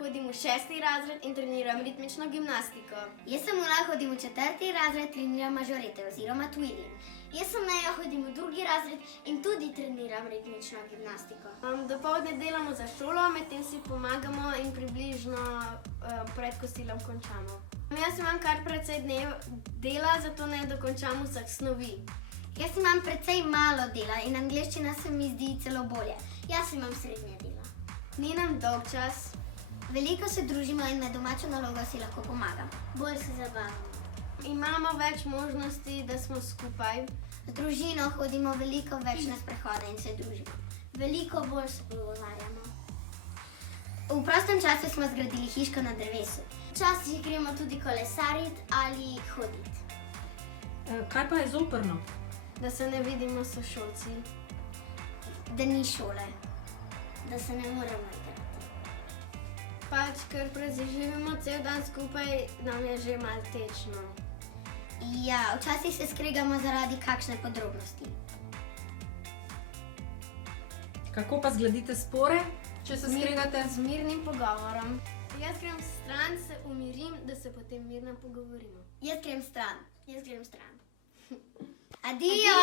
hodim v 6. razred in treniram ritmično gimnastiko. Jaz sem Ula, hodim v 4. razred, treniram mažorete oziroma twirling. Jaz sem Neja, hodim v 2. razred in tudi treniram ritmično gimnastiko. Dopoldne delamo za šolo, medtem si pomagamo in približno pred kosilom končamo. Jaz imam kar precej dela, zato ne dokončam vseh snovi. Jaz imam precej malo dela in angleščina se mi zdi celo bolje. Jaz imam srednje dela. Ni nam dolgčas. Veliko se družimo in med domačo nalogo si lahko pomagamo. Bolj se zabavamo. Imamo več možnosti, da smo skupaj. Z družino hodimo veliko več na sprehode in se družimo. Veliko bolj se pogovarjamo. V prostem času smo zgradili hiško na drevesu. Včasih gremo tudi kolesariti ali hoditi. Kaj pa je zoprno? Da se ne vidimo s sošolci. Da ni šole. Da se ne moremo igrati. Pač, ker preživimo cel dan skupaj, nam je že malo tečno. Ja, včasih se skregamo zaradi kakšne podrobnosti. Kako pa zgladite spore, če se skregate? Z mirnim pogovorom. Jaz grem stran, se umirim, da se potem mirno pogovorimo. Jaz grem stran. Jaz grem stran. Adijo!